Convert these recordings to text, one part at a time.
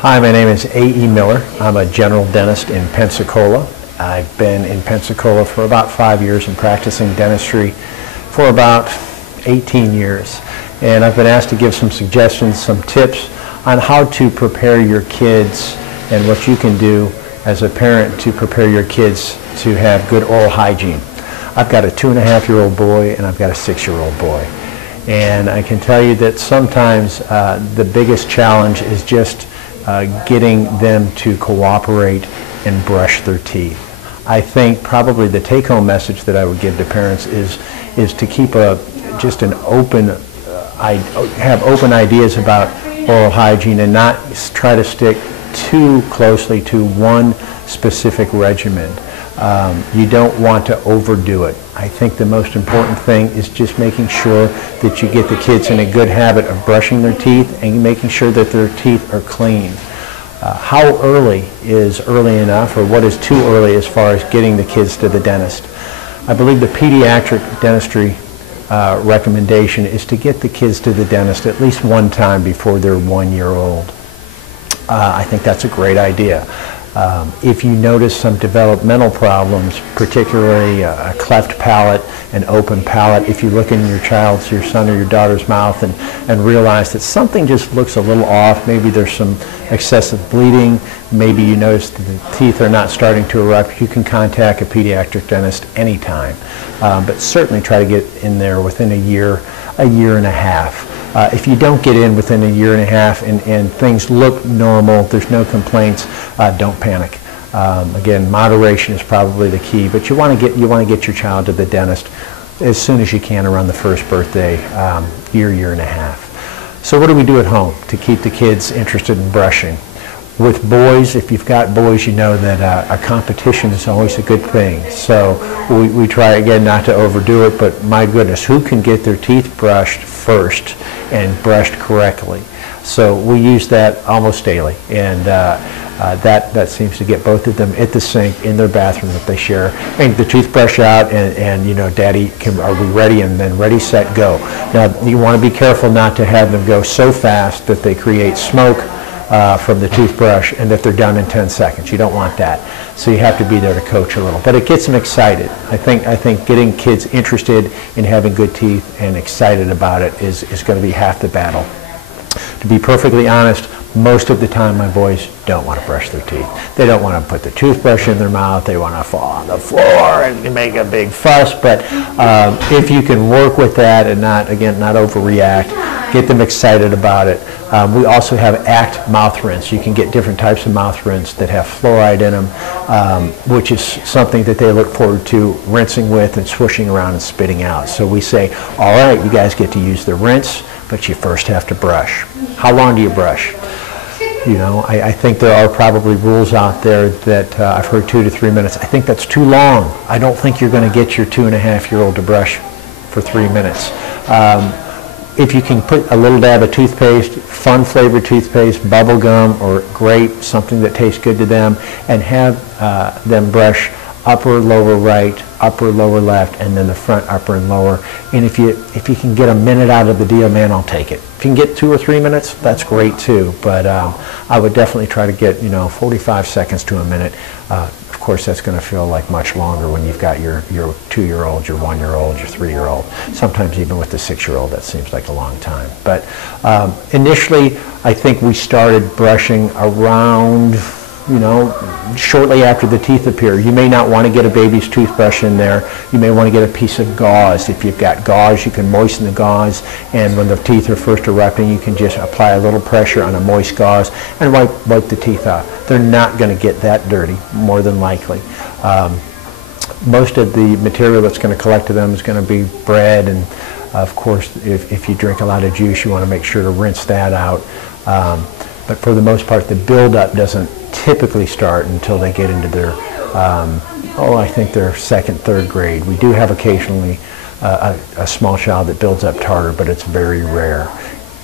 Hi, my name is A.E. Miller. I'm a general dentist in Pensacola. I've been in Pensacola for about 5 years and practicing dentistry for about 18 years. And I've been asked to give some suggestions, some tips on how to prepare your kids and what you can do as a parent to prepare your kids to have good oral hygiene. I've got a 2.5-year-old boy and I've got a 6-year-old boy. And I can tell you that sometimes the biggest challenge is just getting them to cooperate and brush their teeth. I think probably the take-home message that I would give to parents is to keep just an open, have open ideas about oral hygiene and not try to stick too closely to one specific regimen. You don't want to overdo it. I think the most important thing is just making sure that you get the kids in a good habit of brushing their teeth and making sure that their teeth are clean. How early is early enough, or what is too early as far as getting the kids to the dentist? I believe the pediatric dentistry recommendation is to get the kids to the dentist at least one time before they're 1 year old. I think that's a great idea. If you notice some developmental problems, particularly a cleft palate, an open palate, if you look in your son or your daughter's mouth and realize that something just looks a little off, maybe there's some excessive bleeding, maybe you notice that the teeth are not starting to erupt, you can contact a pediatric dentist anytime. But certainly try to get in there within a year and a half. If you don't get in within a year and a half and things look normal, there's no complaints, don't panic. Again, moderation is probably the key, but you want to get your child to the dentist as soon as you can around the first birthday, year and a half. So what do we do at home to keep the kids interested in brushing? With boys, if you've got boys, you know that a competition is always a good thing. So we try again not to overdo it, but my goodness, who can get their teeth brushed first and brushed correctly? So we use that almost daily, and that seems to get both of them at the sink in their bathroom that they share. And the toothbrush out, and you know, Daddy, are we ready? And then ready, set, go. Now you want to be careful not to have them go so fast that they create smoke from the toothbrush and that they're done in 10 seconds. You don't want that. So you have to be there to coach a little. But it gets them excited. I think getting kids interested in having good teeth and excited about it is going to be half the battle. To be perfectly honest, most of the time my boys don't want to brush their teeth. They don't want to put the toothbrush in their mouth. They want to fall on the floor and make a big fuss. But if you can work with that and not overreact, get them excited about it. We also have ACT mouth rinse. You can get different types of mouth rinse that have fluoride in them, which is something that they look forward to rinsing with and swishing around and spitting out. So we say, all right, you guys get to use the rinse, but you first have to brush. How long do you brush? You know, I think there are probably rules out there that I've heard 2 to 3 minutes. I think that's too long. I don't think you're going to get your 2.5-year-old to brush for 3 minutes. If you can put a little dab of toothpaste, fun flavored toothpaste, bubble gum or grape, something that tastes good to them, and have them brush upper, lower right, upper, lower left, and then the front, upper, and lower. And if you can get a minute out of the deal, man, I'll take it. If you can get 2 or 3 minutes, that's great too. But I would definitely try to get 45 seconds to a minute. Of course, that's going to feel like much longer when you've got your 2-year-old, your 1-year-old, your 3-year-old. Sometimes even with the 6-year-old, that seems like a long time. But initially, I think we started brushing around, shortly after the teeth appear. You may not want to get a baby's toothbrush in there. You may want to get a piece of gauze. If you've got gauze, you can moisten the gauze, and when the teeth are first erupting, you can just apply a little pressure on a moist gauze and wipe the teeth out. They're not going to get that dirty, more than likely. Most of the material that's going to collect to them is going to be bread, and of course, if you drink a lot of juice, you want to make sure to rinse that out. But for the most part, the buildup doesn't typically start until they get into their, I think their 2nd, 3rd grade. We do have occasionally a small child that builds up tartar, but it's very rare.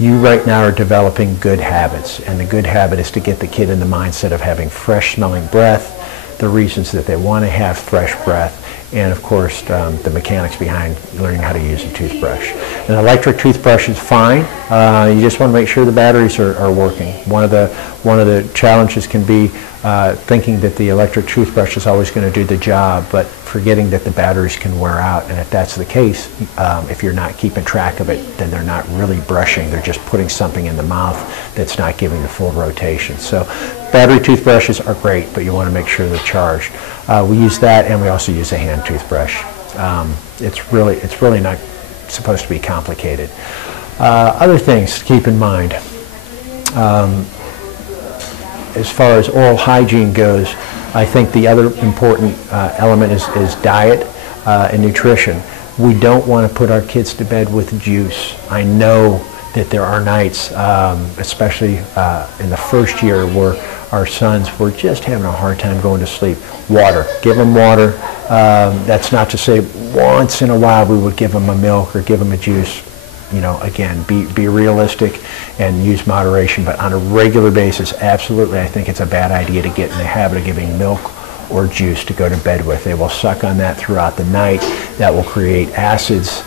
You right now are developing good habits, and the good habit is to get the kid in the mindset of having fresh smelling breath, the reasons that they want to have fresh breath, and of course the mechanics behind learning how to use a toothbrush. An electric toothbrush is fine. You just want to make sure the batteries are working. One of the challenges can be thinking that the electric toothbrush is always going to do the job, but forgetting that the batteries can wear out. And if that's the case, if you're not keeping track of it, then they're not really brushing. They're just putting something in the mouth that's not giving the full rotation. So battery toothbrushes are great, but you want to make sure they're charged. We use that, and we also use a hand toothbrush. It's really not supposed to be complicated. Other things to keep in mind. As far as oral hygiene goes, I think the other important element is diet and nutrition. We don't want to put our kids to bed with juice. I know that there are nights, especially in the first year, where our sons were just having a hard time going to sleep. Water. Give them water. That's not to say once in a while we would give them a milk or give them a juice. You know, again, be realistic and use moderation, but on a regular basis, absolutely, I think it's a bad idea to get in the habit of giving milk or juice to go to bed with. They will suck on that throughout the night. That will create acids,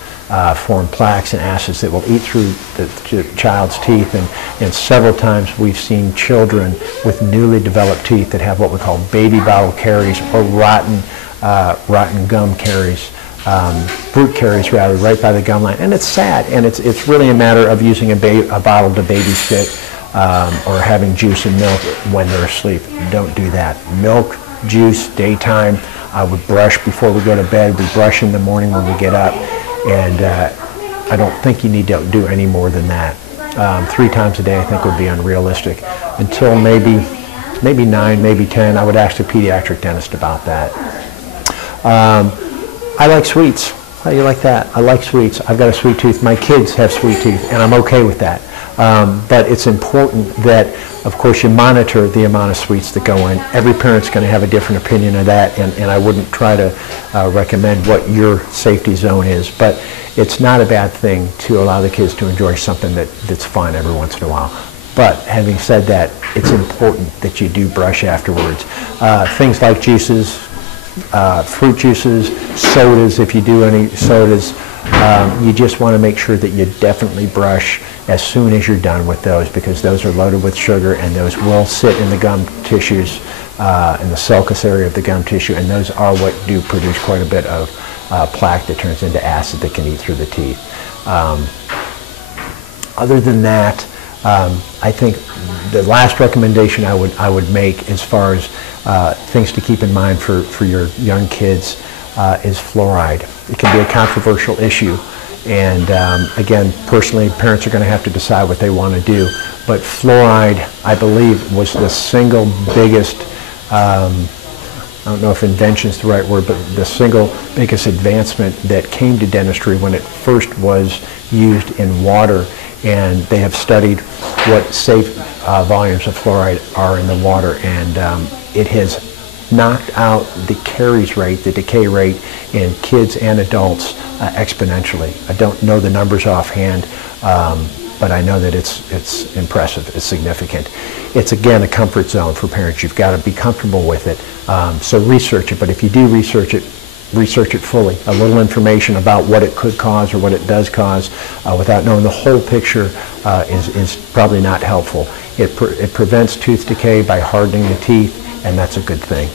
form plaques and acids that will eat through the child's teeth, and several times we've seen children with newly developed teeth that have what we call baby bottle caries or rotten gum caries. Fruit caries rather, right by the gum line, and it's sad, and it's really a matter of using a bottle to babysit or having juice and milk when they're asleep. Don't do that. Milk, juice, daytime. I would brush before we go to bed. We brush in the morning when we get up, and I don't think you need to do any more than that. 3 times a day I think would be unrealistic. Until maybe 9, maybe 10, I would ask the pediatric dentist about that. I like sweets. How do you like that? I like sweets. I've got a sweet tooth. My kids have sweet teeth, and I'm okay with that. But it's important that, of course, you monitor the amount of sweets that go in. Every parent's going to have a different opinion of that, and I wouldn't try to recommend what your safety zone is. But it's not a bad thing to allow the kids to enjoy something that's fun every once in a while. But having said that, it's important that you do brush afterwards. Things like juices, fruit juices, sodas, if you do any sodas, you just want to make sure that you definitely brush as soon as you're done with those, because those are loaded with sugar, and those will sit in the gum tissues, in the sulcus area of the gum tissue, and those are what do produce quite a bit of plaque that turns into acid that can eat through the teeth. Other than that, I think the last recommendation I would make as far as things to keep in mind for your young kids is fluoride. It can be a controversial issue, and again, personally, parents are going to have to decide what they want to do, but fluoride, I believe, was the single biggest, I don't know if invention is the right word, but the single biggest advancement that came to dentistry when it first was used in water, and they have studied what safe volumes of fluoride are in the water, and it has knocked out the caries rate, the decay rate in kids and adults exponentially. I don't know the numbers offhand, but I know that it's impressive, it's significant. It's again a comfort zone for parents. You've got to be comfortable with it. So research it, but if you do research it fully. A little information about what it could cause or what it does cause without knowing the whole picture is probably not helpful. It prevents tooth decay by hardening the teeth, and that's a good thing.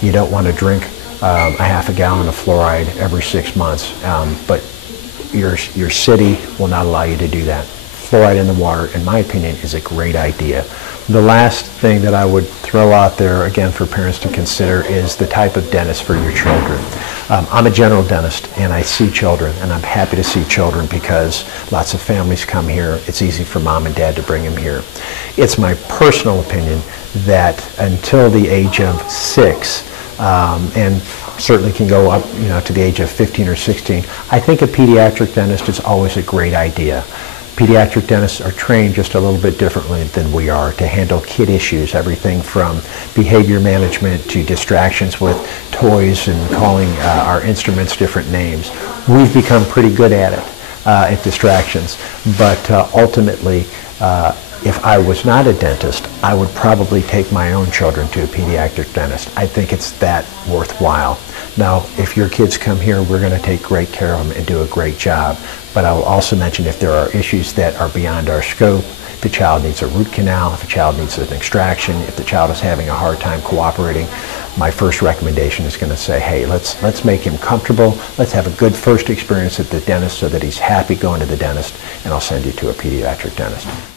You don't want to drink a half a gallon of fluoride every 6 months, but your city will not allow you to do that. Fluoride in the water, in my opinion, is a great idea. The last thing that I would throw out there, again, for parents to consider is the type of dentist for your children. I'm a general dentist, and I see children, and I'm happy to see children because lots of families come here. It's easy for mom and dad to bring them here. It's my personal opinion that until the age of 6, and certainly can go up, to the age of 15 or 16, I think a pediatric dentist is always a great idea. Pediatric dentists are trained just a little bit differently than we are to handle kid issues, everything from behavior management to distractions with toys and calling our instruments different names. We've become pretty good at it. and distractions. But ultimately, if I was not a dentist, I would probably take my own children to a pediatric dentist. I think it's that worthwhile. Now, if your kids come here, we're going to take great care of them and do a great job. But I will also mention if there are issues that are beyond our scope, if the child needs a root canal, if the child needs an extraction, if the child is having a hard time cooperating, my first recommendation is going to say, hey, let's make him comfortable. Let's have a good first experience at the dentist so that he's happy going to the dentist, and I'll send you to a pediatric dentist.